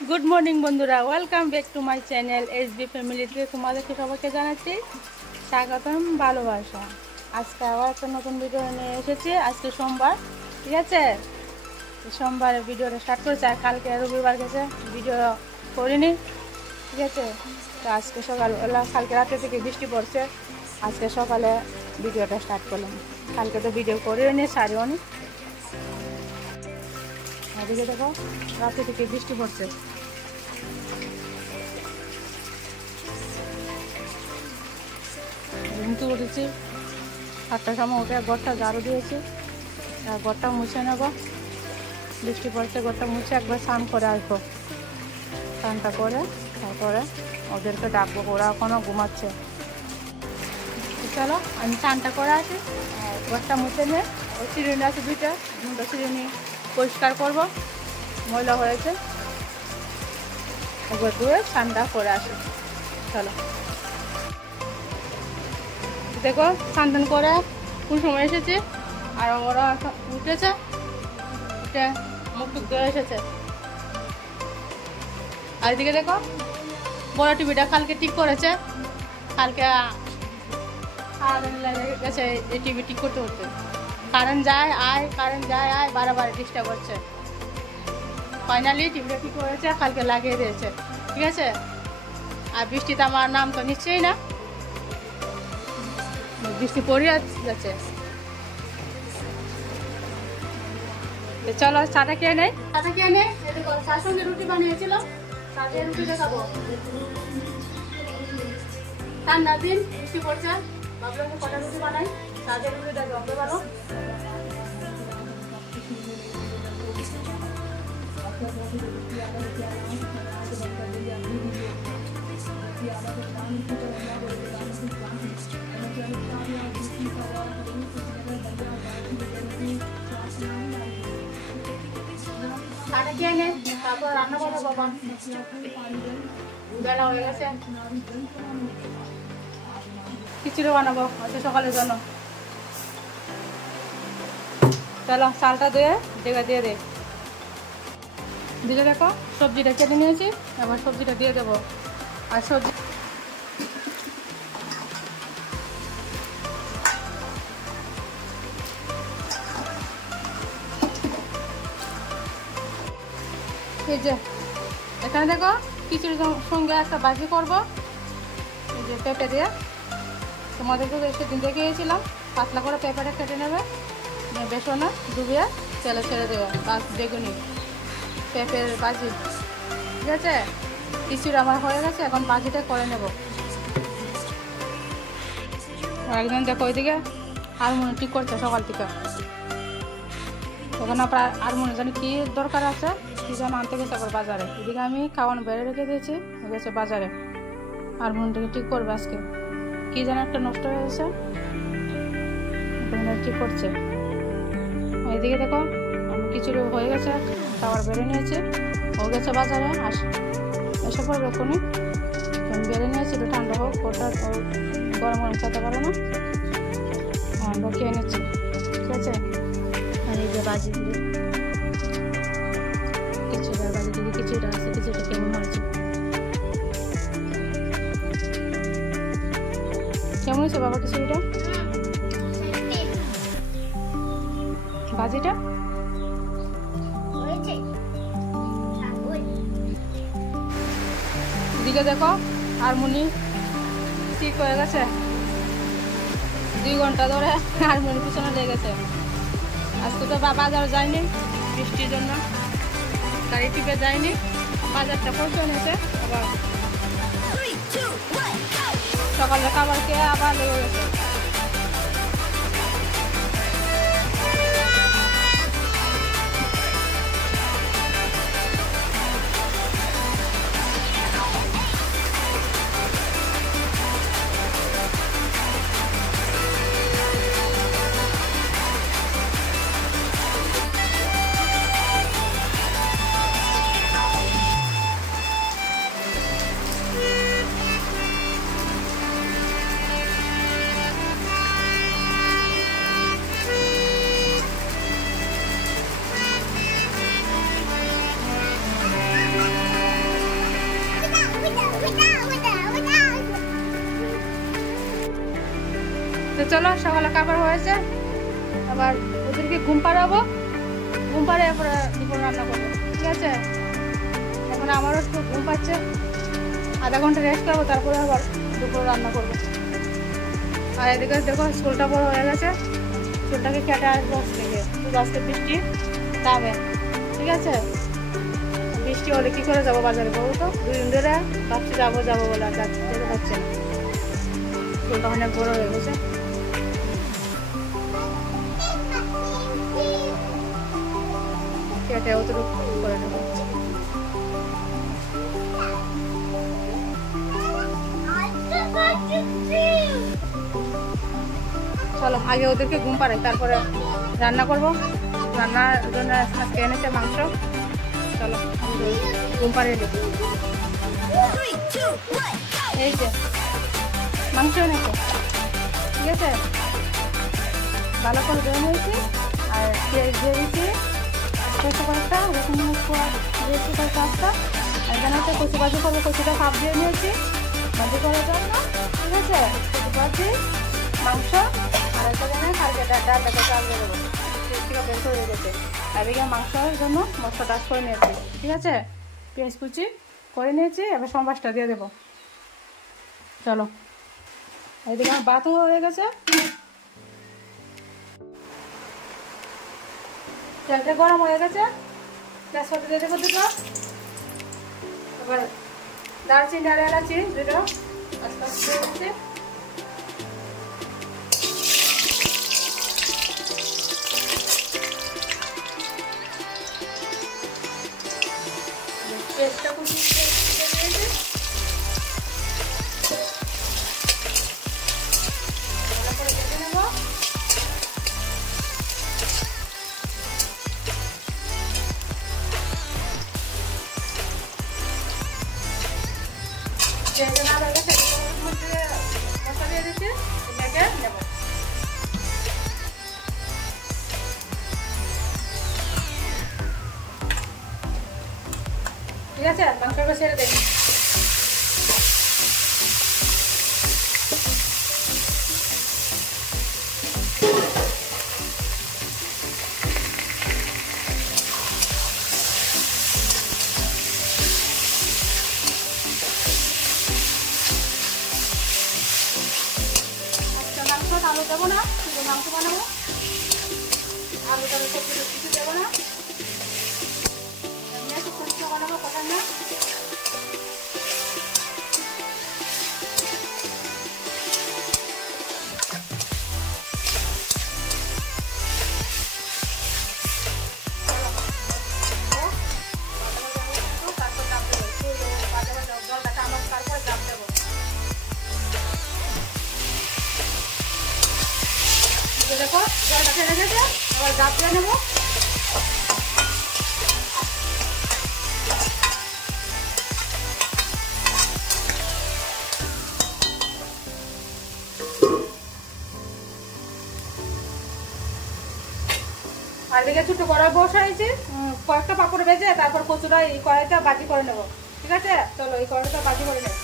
Good morning বন্ধুরা, welcome back to my channel SB ফ্যামিলিতে তোমাদেরকে সবাইকে জানাচ্ছি স্বাগতম, ভালোবাসা। আজকে আবার একটা নতুন ভিডিও নিয়ে এসেছি। আজকে সোমবার, ঠিক আছে। সোমবারে ভিডিওটা স্টার্ট করেছে, আর কালকে রবিবার গেছে ভিডিও করিনি, ঠিক আছে। তো আজকে সকালবেলা, কালকে রাতে থেকে বৃষ্টি পড়ছে, আজকে সকালে ভিডিওটা স্টার্ট করলাম। কালকে তো ভিডিও করেও নি, সারিও নি। এদিকে দেখো, রাতে থেকে বৃষ্টি পড়ছে। ঘুমতে উঠেছি 8টার সময়, উঠে ঘরটা ঝাড়ু দিয়েছি, আর ঘরটা মুছে নেব। বৃষ্টি পড়ছে, ঘরটা মুছে একবার স্নান করে আসবো। স্নানটা করে তারপরে ওদেরকে ডাকবো, ওরা এখনও ঘুমাচ্ছে। চলো আমি স্নানটা করে আসি, ঘরটা মুছে নিয়ে ওই চিরুনি আছে দুইটা, দুটো চিরুনি পরিষ্কার করবো, ময়লা হয়েছে, একবার ধুয়ে স্নানটা করে আসি। চলো দেখো, স্নান টান করে কোন সময় এসেছে, আর ওরা উঠেছে, উঠে মুখ টুক ধুয়ে এসেছে। আর এদিকে দেখো, বড় টিভিটা কালকে ঠিক করেছে, কালকে গেছে এই টিভি ঠিক করতে করতে। কারেন্ট যায় আয় বারবার ডিস্টার্ব করছে। ফাইনালি টিভিটা ঠিক করেছে, কালকে লাগিয়ে দিয়েছে, ঠিক আছে। আর বৃষ্টিতে আমার নাম তো নিশ্চয়ই না, বৃষ্টি পড়ে যাচ্ছে। চলো চাটা খেয়ে নেই, চাটা খেয়ে নেই। চার সঙ্গে রুটি বানিয়েছিলাম, চাটে রুটি দেখাবো। ঠান্ডার দিন বৃষ্টি পড়ছে, ভাবলাম কটা রুটি বানাই, চাটে রুটি দেখাবো। ভালো তারপর রান্না করবো। বাবা বেলা হয়ে গেছে, খিচুড়ি বানাবো আজকে সকালের জন্য। চলো চালটা দিয়ে দে। দিকে দেখো, সবজিটা কেটে নিয়েছি, এবার সবজিটা দিয়ে দেবো। আর সবজি এই যে এখানে দেখো, খিচুড়ির সঙ্গে একটা ভাজি করবো, এই যে পেঁপে দিয়ে। তোমাদেরকে সেদিন দেখিয়েছিলাম, পাতলা করে পেঁপেটা কেটে নেবে, বেসনে ডুবিয়ে তেলে ছেড়ে দেবে, বেগুনি পেঁপের ভাজি, ঠিক আছে। খিচুড়ি আমার হয়ে গেছে, এখন ভাজিটা করে নেব। একজন দেখো ওইদিকে হারমোনি ঠিক করছে সকাল থেকে, ওখানে আপনার হারমোনি জানি কি দরকার আছে, কি যেন আনতে গেছে আবার বাজারে। এদিকে আমি খাওয়ানো বেড়ে রেখে দিয়েছি, গেছে বাজারে হারমোনিটাকে ঠিক করবে আজকে। কি যেন একটা নষ্ট হয়ে গেছে, ঠিক করছে। এইদিকে দেখো, আমি খিচুড়ি হয়ে গেছে, খাবার বেড়ে নিয়েছি, ও গেছে বাজারে, এসে পড়বে এখনই। আমি বেড়ে নিয়েছি, একটু ঠান্ডা হোক, ওটা গরম গরম খেতে পারো না, আমরা খেয়ে নিচ্ছি, ঠিক আছে। আর এই যে বাজি দিয়ে খিচুড়ি, বাজি দিয়ে খিচুড়িটা আছে, খিচুড়িটা কেমন হয়েছে, কেমন হয়েছে বাবা খিচুড়িটা, বাজিটা? এদিকে দেখো, হারমোনি ঠিক হয়ে গেছে, 2 ঘন্টা ধরে হারমোনি পিছনে লেগেছে। আজকে তো বাজার যায়নি বৃষ্টির জন্য, গাড়ি টিপে যায়নি, বাজারটা পৌঁছে নিয়েছে। আবার সকালে খাবার খেয়ে আবার লেগে গেছে। তো চলো, সকালে খাবার হয়েছে, আবার ওদেরকে ঘুম পাড়াবো, ঘুম পাড়ে এরপরে দুপুর রান্না করবো। ঠিক আছে, এখন আমারও একটু ঘুম পাচ্ছে, আধা ঘন্টা রেস্ট করবো, তারপরে আবার দুপুর রান্না করবো। আর এদিকে দেখো স্কুলটা বড় হয়ে গেছে, স্কুলটাকে কেটে আসবো থেকে, আজকে বৃষ্টি দামে। ঠিক আছে, বৃষ্টি হলে কী করে যাবো বাজারে বলো তো? 2 দিন ধরে ভাবছি যাবো বলে, আর যেতে পারছে না, স্কুলটা অনেক বড় হয়ে গেছে। কেটে অতটুকু করে নেবো। চলো আগে ওদেরকে ঘুম পাড়াই, তারপরে রান্না করব। রান্নার জন্য আজকে এনেছে মাংস। চলো ঘুম পাড়িয়ে দেবো। এই যে মাংস এনেছে, ঠিক আছে, ভালো করে ধরে নিয়েছি, আর পেঁয়াজ দিয়ে দিচ্ছি কয়েকটা, রসুন দিয়েছি কয়েকটা, আর এখানে হচ্ছে কচু ভাজি করবো, কচুটা হাফ দিয়ে নিয়েছি ভাজি করার জন্য। ঠিক আছে, কচু ভাজি, মাংস, আর এখানে কালকে ডালটাকে চাল দিয়ে দেবো, থেকে বের করে রেখেছে। আর এদিকে মাংসের জন্য মশলা টাচ করে নিয়েছি। ঠিক আছে, পেঁয়াজ কুচি করে নিয়েছি, এবার সম্বাসটা দিয়ে দেবো। চলো, এদিকে আমার ভাতও হয়ে গেছে, তেলটা গরম হয়ে গেছে, তেজপাতা দিয়ে দেবো দুটো, এবার দারচিনি আর এলাচি দুটো আস্তে আস্তে দিয়ে দিচ্ছি। পেস্টটা কুচি দিয়েছি, ভালো করে কেটে নেব। মশলা দিয়ে দিচ্ছি, এটাকে নেব। ঠিক আছে, মাংসটা ছেড়ে দেখি। আলু দেবো না, শুধু মাংস বানাবো, আলু টালু কিছু দেবো না, একটু ফুচকা বানাবো, কথা না। দেখো জলটা ছেড়ে গেছে, আবার ডাব দিয়ে নেবো। আর দিকে ছোট কড়াই বসাইছি, কয়েকটা পাপড় ভেজে তারপর কচুটা এই কড়াইটা ভাজি করে নেবো। ঠিক আছে, চলো এই কড়াইটা ভাজি করে নেবো।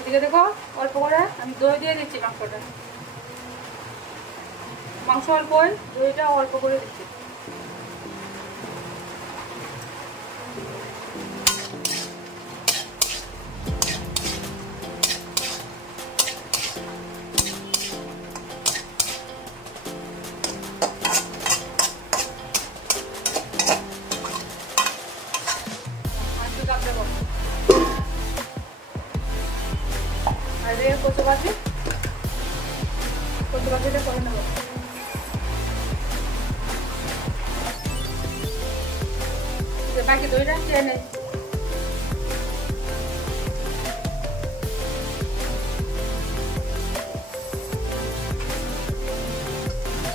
এদিকে দেখো অল্প করে আমি দই দিয়ে দিচ্ছি মাংসটা, মাংস অল্প, দইটা অল্প করে দিচ্ছি। আর কচু ভাজিটা করে নেবো। বাকি দইটা খেয়ে নেই।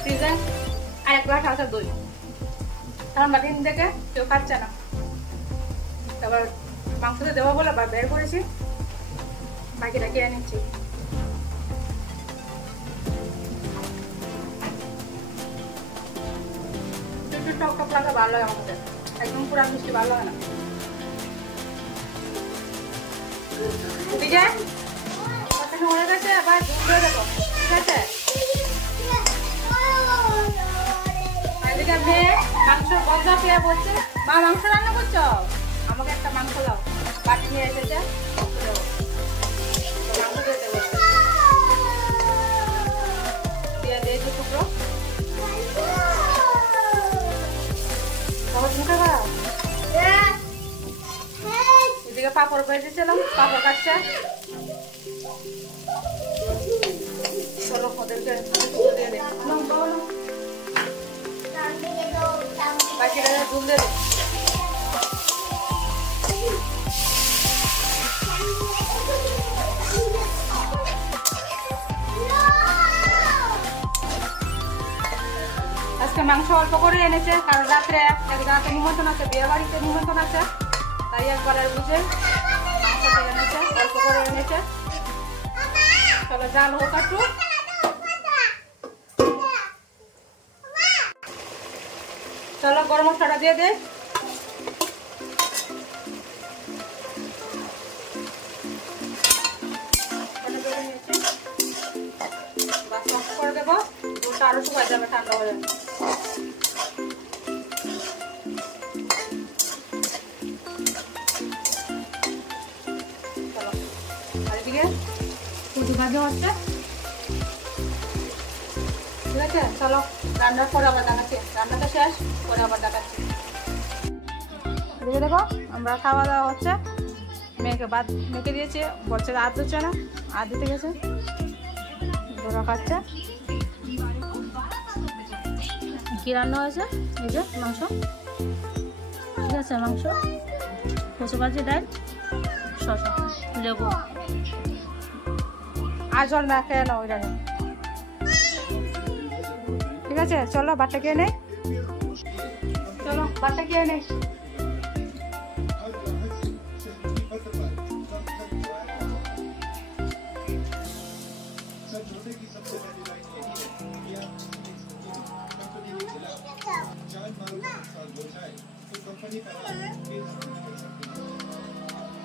ফ্রিজে আর 1 গ্লাস আছে দই, কারণ বাকি থেকে কেউ খাচ্ছে না। তারপর মাংসতে দেবো বলে বের করেছি, বাকিটা খেয়ে নিচ্ছি। একটু টক টক লাগা ভালো লাগে আমাদের, একদম পুরো মিষ্টি ভালো হয় না। এদিকে কতটা হয়ে গেছে, আবার দুধ দিয়ে দেবো, ঠিক আছে? এদিকে মেয়ে মাংস বন্ধ পেয়ে বলছে, মা মাংস রান্না করছো, আমাকে একটা মাংস দাও। বাটি নিয়ে এসেছে, মাংস দিয়ে দেবো, দিয়ে দিয়ে 2 টুকরো। মুখে খাও। এদিকে পাপড় ভেজেছিলাম, পাপড় কাটছে। চলো ওদেরকে দিয়ে দে, বাকিটা দুধ দিয়ে দে। আজকে মাংস অল্প করে এনেছে, কারণ রাত্রে এক জায়গাতে নিমন্ত্রণ আছে, বিয়ে বাড়িতে নিমন্ত্রণ আছে, তাই একবারের বুঝে মাংসটা এনেছে, অল্প করে এনেছে। চলো জাল হোক একটু। চলো গরম মশলাটা দিয়ে দে। করে দেবো, দুধটা আরো শুকায় যাবে, ঠান্ডা হয়ে যাবে। চলো আর এদিকে কুচু ভাজা হচ্ছে, ঠিক আছে? চলো রান্নার পরে আবার দেখাচ্ছি, রান্নাটা শেষ পরে আবার দেখাচ্ছি। এদিকে দেখো আমরা খাওয়া দাওয়া হচ্ছে, মেয়েকে দিয়েছি, বলছে হাত ধুচ্ছে না, হাত দিতে গেছে, ওরা খাচ্ছে। কি রান্না হয়েছে? এই যে মাংস, ঠিক আছে? মাংস, কচু ভাজি, ডাল, শসা, লেবু। আর জল না খেয়ে নাও ওই রান্না, ঠিক আছে? চলো বাটা খেয়ে নেই, চলো বাটা খেয়ে নেই।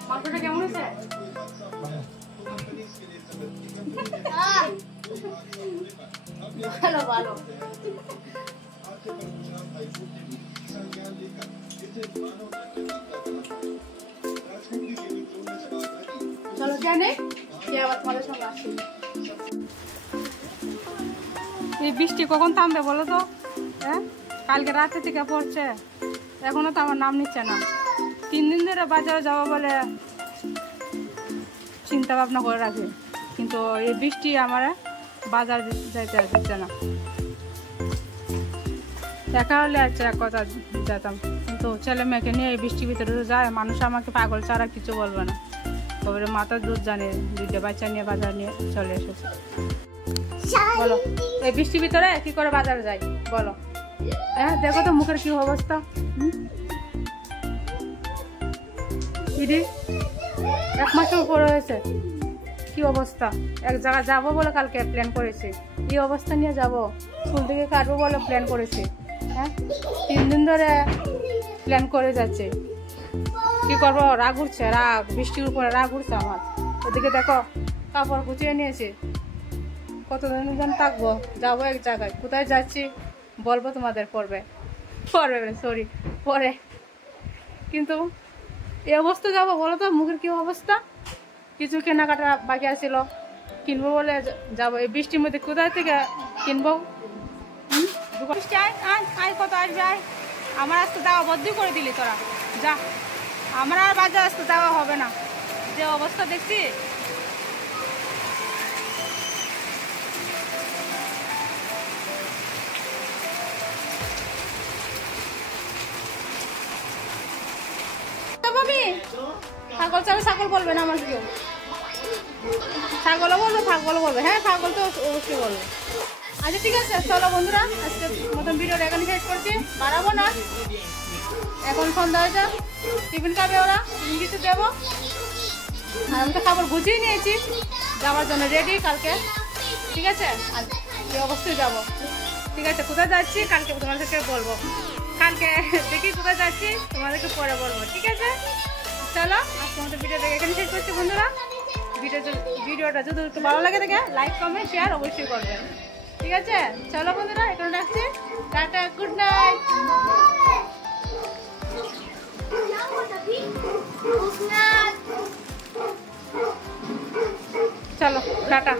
মাংসটা কেমন হয়েছে? ভালো ভালো। চলো জানে আবার তোমাদের সঙ্গে আসি। এই বৃষ্টি কখন থামবে বলো তো? হ্যাঁ, কালকে রাতে থেকে পড়ছে, এখনো তো আমার নাম নিচ্ছে না। 3 দিন ধরে বাজারে যাবো বলে চিন্তা ভাবনা করে রাখি, কিন্তু এই বৃষ্টি আমার বাজার যাইতে দিচ্ছে না। একা হলে আচ্ছা এক কথা যেতাম, কিন্তু ছেলে মেয়েকে নিয়ে এই বৃষ্টির ভিতরে যায়, মানুষ আমাকে পাগল ছাড়া কিছু বলবে না। তবে মাথার দুধ জানে, 2টা বাচ্চা নিয়ে বাজার নিয়ে চলে এসেছে। বলো এই বৃষ্টির ভিতরে কি করে বাজারে যাই বলো? হ্যাঁ দেখো তো মুখের কি অবস্থা। দিদি 1 মাসের উপর হয়েছে, কি অবস্থা। এক জায়গায় যাবো বলে কালকে প্ল্যান করেছি, এই অবস্থা নিয়ে যাব। স্কুল থেকে কাটবো বলে প্ল্যান করেছি, হ্যাঁ 3 দিন ধরে প্ল্যান করে যাচ্ছে। কি করবো, রাগ উঠছে, রাগ, বৃষ্টির উপরে রাগ উঠছে আমার। ওদিকে দেখো কাপড় গুছিয়ে নিয়েছি, কতদিন যেন থাকবো, যাবো এক জায়গায়। কোথায় যাচ্ছি বলবো তোমাদের পরে, কিন্তু এই অবস্থা যাবো বলো তো, মুখের কি অবস্থা। কিছু কেনাকাটা বাকি আছিল, কিনবো বলে যাবো। এই বৃষ্টির মধ্যে কোথায় থেকে কিনবো? বৃষ্টি আয় কত আসবে, আয়। আমার আজকে যাওয়া বদ্ধ করে দিলি তোরা, যা। আমার আর বাজার আজকে যাওয়া হবে না, যে অবস্থা দেখছি। ছাগল চাবে, ছাগল বলবে না আমাকে কেউ, ছাগলও বলবে, ছাগলও বলবে, হ্যাঁ ছাগল তো অবশ্যই বলবে। আচ্ছা ঠিক আছে, চলো বন্ধুরা আজকে মতন ভিডিওটা এখানে শেষ করছি, বাড়াবো না। এখন সন্ধ্যা হয়েছে, টিফিন খাবে ওরা, টিফিন কিছু দেবো। আর আমি তো খাবার গুছিয়ে নিয়েছি যাওয়ার জন্য রেডি কালকে, ঠিক আছে। আর অবশ্যই যাবো, ঠিক আছে। কোথায় যাচ্ছি কালকে তোমাদেরকে বলবো, কালকে দেখি কোথায় যাচ্ছি তোমাদেরকে পরে বলবো, ঠিক আছে। চলো আজকে আমাদের ভিডিওটা এখানে শেষ করছি বন্ধুরা। ভিডিওটা যদি একটু ভালো লাগে থাকে লাইক কমেন্ট শেয়ার অবশ্যই করবেন, ঠিক আছে। চলো বন্ধুরা এখানে রাখছি, টাটা, গুড নাইট। চলো টাটা।